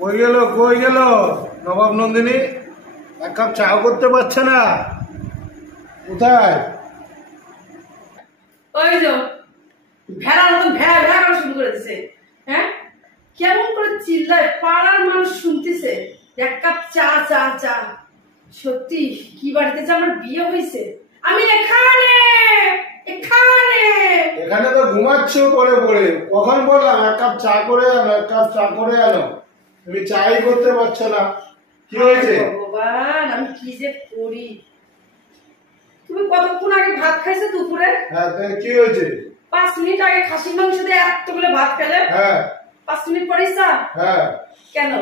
কই গেল নবাব নন্দিনী? এক কাপ চা করতে পারছে না, কোথায়? ওই যে ভেড়ার মতন ভেড়া ভেড়া করা শুরু করে দিছে। হ্যাঁ, কেমন করে চিল্লায়, পাড়ার মানুষ শুনতেছে এক কাপ চা চা চা। সত্যি কি বাড়িতে যে আমার বিয়ে হয়েছে, আমি এখানে এখানে এখানে তো ঘুমাচ্ছ পড়ে পড়ে। কখন বললাম এক কাপ চা করে আনো, এক কাপ চা করে আনো, তুমি চাই করতে পারছো না। কি হয়েছে? ভগবান, আমি কি যে করি। তুমি কতক্ষণ আগে ভাত খাইছো দুপুরে? হ্যাঁ, কি হয়েছে? 5 মিনিট আগে খাসির মাংস দিয়ে এতগুলো ভাত খেলে। হ্যাঁ 5 মিনিট পরেই চা? হ্যাঁ। কেন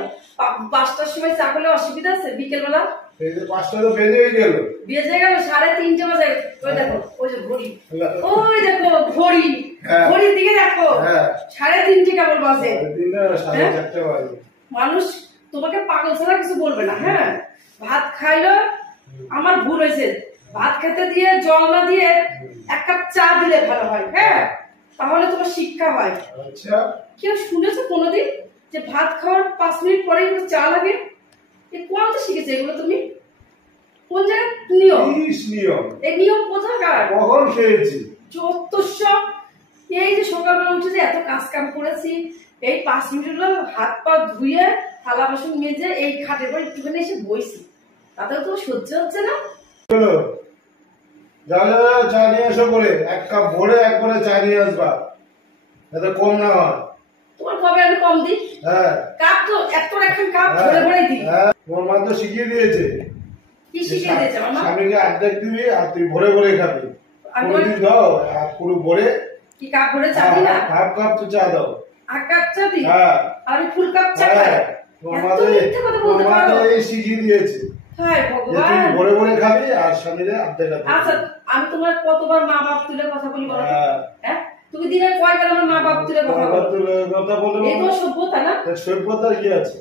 5টার সময় চা করলে অসুবিধা আছে? বিকেল বেলা এই যে 5টা তো বেজেই গেল। বেজে গেল 3:30 বাজে। ওই দেখো, ওই যে ঘড়ি, ওই দেখো ঘড়ি, ঘড়ির দিকে দেখো 3:30 কেবল বাজে। সাড়ে 4টা বাজে। মানুষ তোমাকে পাগল ছাড়া কিছু বলবে না। হ্যাঁ, ভাত খাইলো, আমার ভুল হয়েছে। ভাত খেতে দিয়ে জল না দিয়ে এক কাপ চা দিলে ভালো হয়। হ্যাঁ, তাহলে তোমার শিক্ষা হয়। আচ্ছা, কেউ শুনেছো কোনোদিন যে ভাত খাওয়ার 5 মিনিট পরেই চা লাগে? কোন তো শিখেছে এগুলো তুমি? কোন জায়গায় নিয়ম? এই নিয়ম কোথাকার? কখন খেয়েছি? যত সব। এই যে সকালবেলা উঠে যে এত কাজ কাম করেছি, এই 5 মিনিট হলো হাত পা ধুয়ে থালা বাসন মেজে এই খাটের পর একটুখানি এসে বইছি, তাতেও তো সহ্য হচ্ছে না। যাও চা নিয়ে এসো করে, এক কাপ ভরে একবারে চা নিয়ে আসবা, যাতে কম না হয়। তোমার কবে আমি কম দিই? হ্যাঁ, কাপ তো এত এখন কাপ ভরে ভরে দিই। তোমার মা তো শিখিয়ে দিয়েছে। কি শিখিয়ে দিয়েছে মামা? স্বামীকে অর্ধেক দিবি আর তুই ভরে ভরে খাবি। কোনদিন দাও আর পুরো ভরে। কি কাপ ভরে চা দিই না? হাফ কাপ তো চা দাও। আর কাপ চা দিই? হ্যাঁ। আর আমি ফুল কাপ চা খাই? তোমার মা তো শিখিয়ে দিয়েছে। হায় ভগবান, ভরে ভরে খাবি আর স্বামীরে অর্ধেক। আচ্ছা, আমি তোমার কতবার মা বাপ তুলে কথা বলি বলো? হ্যাঁ, তুমি দিনে কয়বার আমার মা বাপ তুলে কথা বলো? এই তো সভ্যতা না? সভ্যতার কি আছে?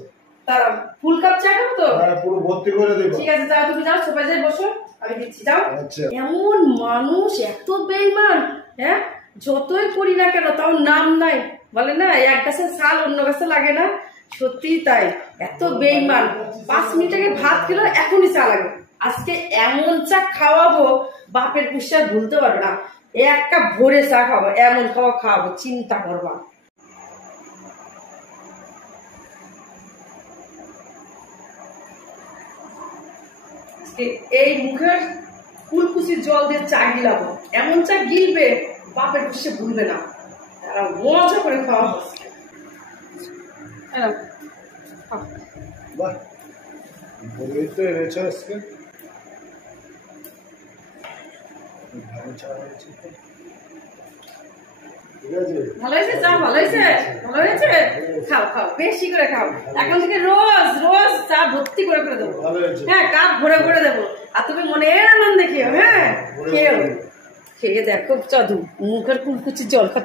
তারা ফুল কাপ চা খাবো তো? পুরো ভর্তি করে দেব। ঠিক আছে, যাও, তুমি যাও, সোফায় যাই বসো, আমি দিচ্ছি, যাও। আচ্ছা। এমন মানুষ এত বেঈমান। হ্যাঁ, যতই করি না কেন তাও নাম নাই। বলে না এক গাছের ছাল অন্য গাছে লাগে না, সত্যি তাই। এত বেঈমান। 5 মিনিট আগে ভাত খেলো, এখনই চা লাগে। আজকে এমন চা খাওয়াবো, বাপের পুষা ভুলতে পারবে না। এক কাপ ভরে চা খাবো, এমন খাওয়াবো, চিন্তা করবা। এই মুখের ফুলকুচির জল দিয়ে চা গিলাবো, এমন চা গিলবে বাপের পুষে ভুলবে না। তারা মজা করে খাওয়া হচ্ছে। বাহ, বলেই তো এনেছো আজকে। ভালো চা হয়েছে। ঠিক আছে, ভালো হয়েছে চা? ভালো হয়েছে, ভালো হয়েছে। খাও খাও, বেশি করে খাও। এখন থেকে রোজ রোজ চা ভর্তি করে করে দেবো। হ্যাঁ, কাপ ভরে ভরে দেবো। আর তুমি মনের আনন্দে খেও। হ্যাঁ, খেয়ে দেখো চাদু মুখের কুলকুচির জল খাচ্ছে।